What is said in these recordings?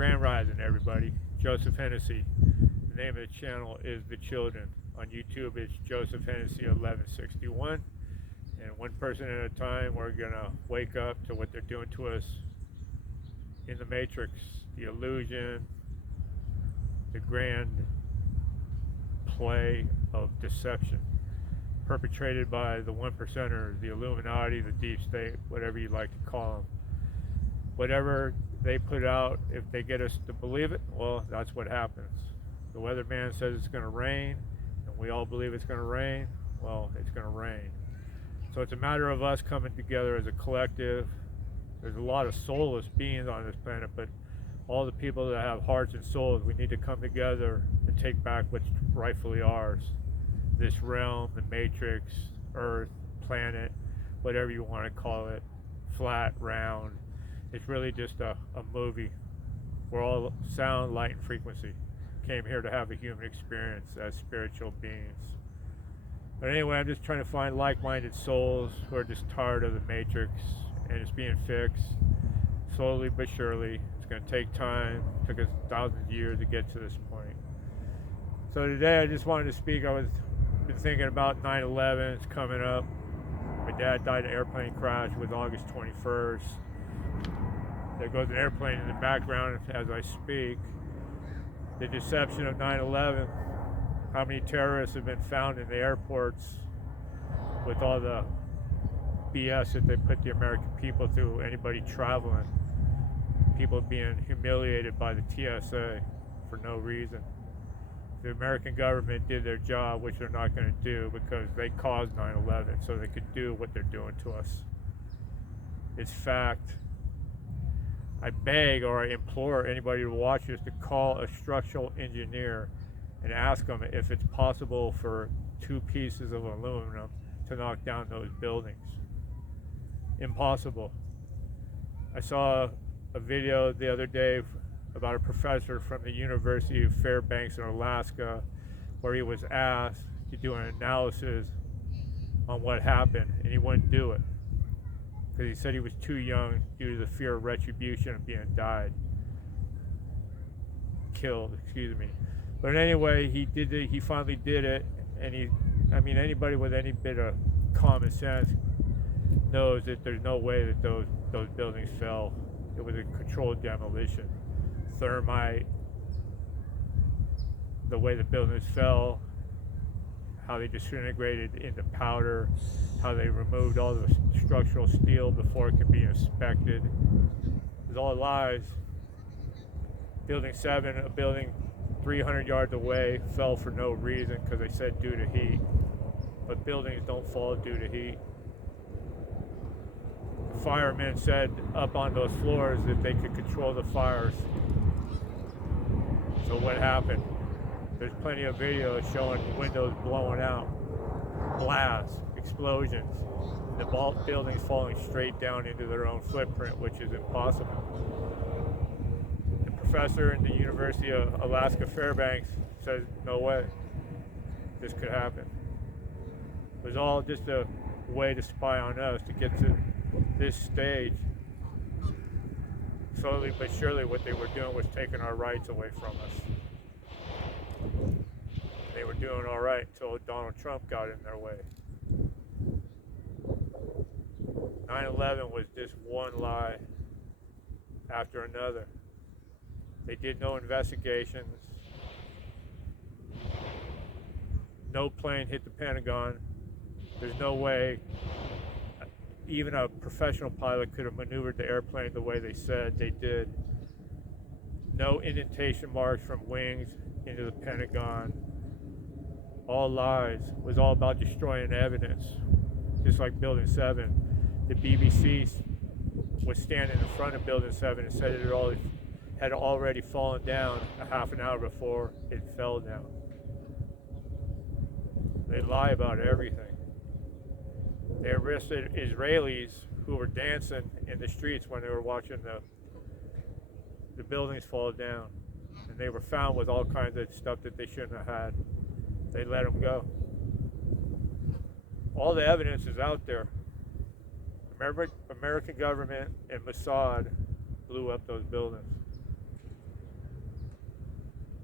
Grand Rising, everybody. Joseph Hennessy. The name of the channel is The Children. On YouTube, it's Joseph Hennessy 1161. And one person at a time, we're going to wake up to what they're doing to us in the Matrix, the illusion, the grand play of deception perpetrated by the one percenters, the Illuminati, the deep state, whatever you like to call them. Whatever they put out, if they get us to believe it, well, that's what happens. The weatherman says it's going to rain, and we all believe it's going to rain. Well, it's going to rain. So it's a matter of us coming together as a collective. There's a lot of soulless beings on this planet, but all the people that have hearts and souls, we need to come together and take back what's rightfully ours. This realm, the matrix, earth, planet, whatever you want to call it, flat, round. It's really just a movie. We're all sound, light, and frequency. Came here to have a human experience as spiritual beings. But anyway, I'm just trying to find like-minded souls who are just tired of the matrix, and it's being fixed slowly but surely. It's going to take time. It took us thousands of years to get to this point. So today I just wanted to speak. I was been thinking about 9/11. It's coming up. My dad died in an airplane crash. It was August 21st. There goes an airplane in the background as I speak. The deception of 9/11. How many terrorists have been found in the airports with all the BS that they put the American people through, anybody traveling, people being humiliated by the TSA for no reason. The American government did their job, which they're not going to do because they caused 9/11, so they could do what they're doing to us. It's fact. I beg or I implore anybody to watch this to call a structural engineer and ask them if it's possible for 2 pieces of aluminum to knock down those buildings. Impossible. I saw a video the other day about a professor from the University of Fairbanks in Alaska where he was asked to do an analysis on what happened, and he wouldn't do it because he said he was too young due to the fear of retribution of being killed, excuse me. But anyway, he did it. He finally did it, and anybody with any bit of common sense knows that there's no way that those buildings fell. It was a controlled demolition. Thermite, the way the buildings fell, how they disintegrated into powder, how they removed all the structural steel before it could be inspected. It was all lies. Building 7, a building 300 yards away, fell for no reason because they said due to heat. But buildings don't fall due to heat. The firemen said up on those floors that they could control the fires. So what happened? There's plenty of videos showing windows blowing out, blasts, explosions, the buildings falling straight down into their own footprint, which is impossible. The professor in the University of Alaska Fairbanks says, no way, this could happen. It was all just a way to spy on us to get to this stage. Slowly but surely what they were doing was taking our rights away from us. They were doing all right until Donald Trump got in their way. 9/11 was just one lie after another. They did no investigations. No plane hit the Pentagon. There's no way even a professional pilot could have maneuvered the airplane the way they said they did. No indentation marks from wings into the Pentagon. All lies. It was all about destroying evidence. Just like Building 7. The BBC was standing in front of Building 7 and said it had already fallen down a half an hour before it fell down. They lie about everything. They arrested Israelis who were dancing in the streets when they were watching the buildings fall down. And they were found with all kinds of stuff that they shouldn't have had. They let them go. All the evidence is out there. American government and Mossad blew up those buildings.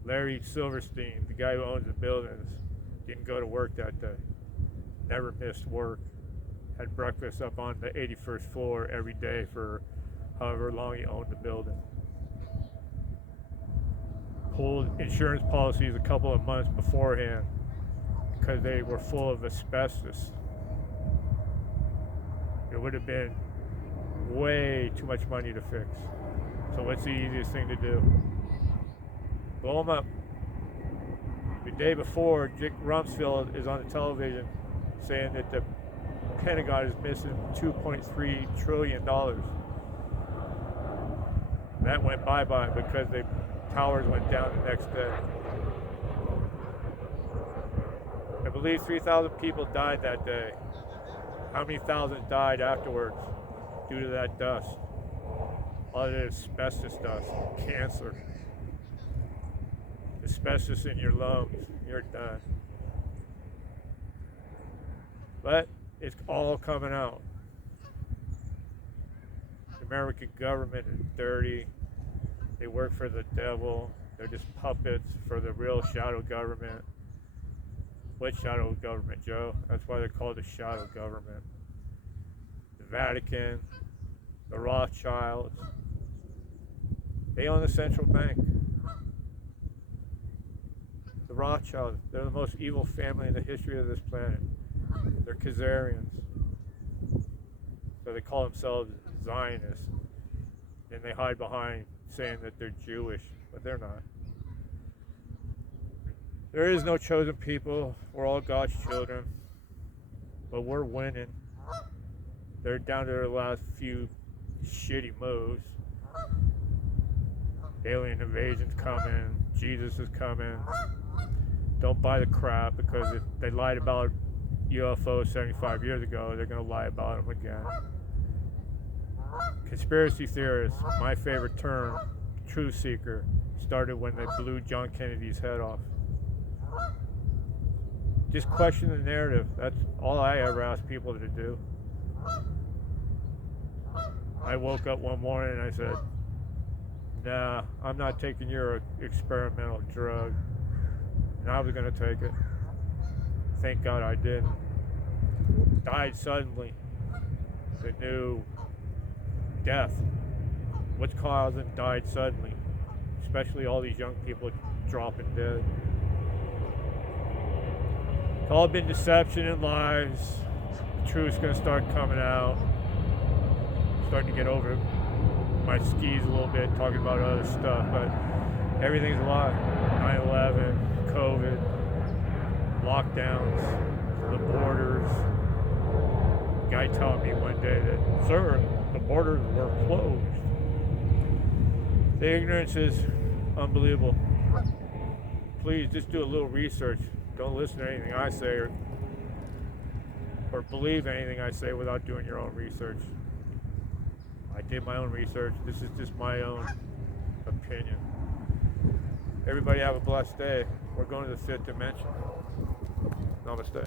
Larry Silverstein, the guy who owns the buildings, didn't go to work that day. Never missed work. Had breakfast up on the 81st floor every day for however long he owned the building. Pulled insurance policies a couple of months beforehand because they were full of asbestos. It would have been way too much money to fix. So what's the easiest thing to do? Blow them up. The day before, Dick Rumsfeld is on the television saying that the Pentagon is missing $2.3 trillion. That went bye-bye because the towers went down the next day. I believe 3,000 people died that day. How many thousand died afterwards due to that dust? All that asbestos dust, cancer. Asbestos in your lungs, you're done. But it's all coming out. The American government is dirty. They work for the devil. They're just puppets for the real shadow government. What shadow government, Joe? That's why they're called the shadow government. The Vatican, the Rothschilds. They own the central bank. The Rothschilds, they're the most evil family in the history of this planet. They're Khazarians. So they call themselves Zionists. And they hide behind saying that they're Jewish, but they're not. There is no chosen people. We're all God's children. But we're winning. They're down to their last few shitty moves. Alien invasion's coming. Jesus is coming. Don't buy the crap, because if they lied about UFOs 75 years ago, they're going to lie about them again. Conspiracy theorists, my favorite term, truth seeker, started when they blew John Kennedy's head off. Just question the narrative. That's all I ever ask people to do. I woke up one morning and I said, nah, I'm not taking your experimental drug. And I was going to take it. Thank God I didn't. Died suddenly. The new death. What's causing died suddenly? Especially all these young people dropping dead. It's all been deception and lies. The truth's going to start coming out. I'm starting to get over my skis a little bit, talking about other stuff, but everything's a lie. 9/11, COVID, lockdowns, the borders. Guy telling me one day that, sir, the borders were closed. The ignorance is unbelievable. Please just do a little research. Don't listen to anything I say or believe anything I say without doing your own research. I did my own research. This is just my own opinion. Everybody have a blessed day. We're going to the fifth dimension. Namaste.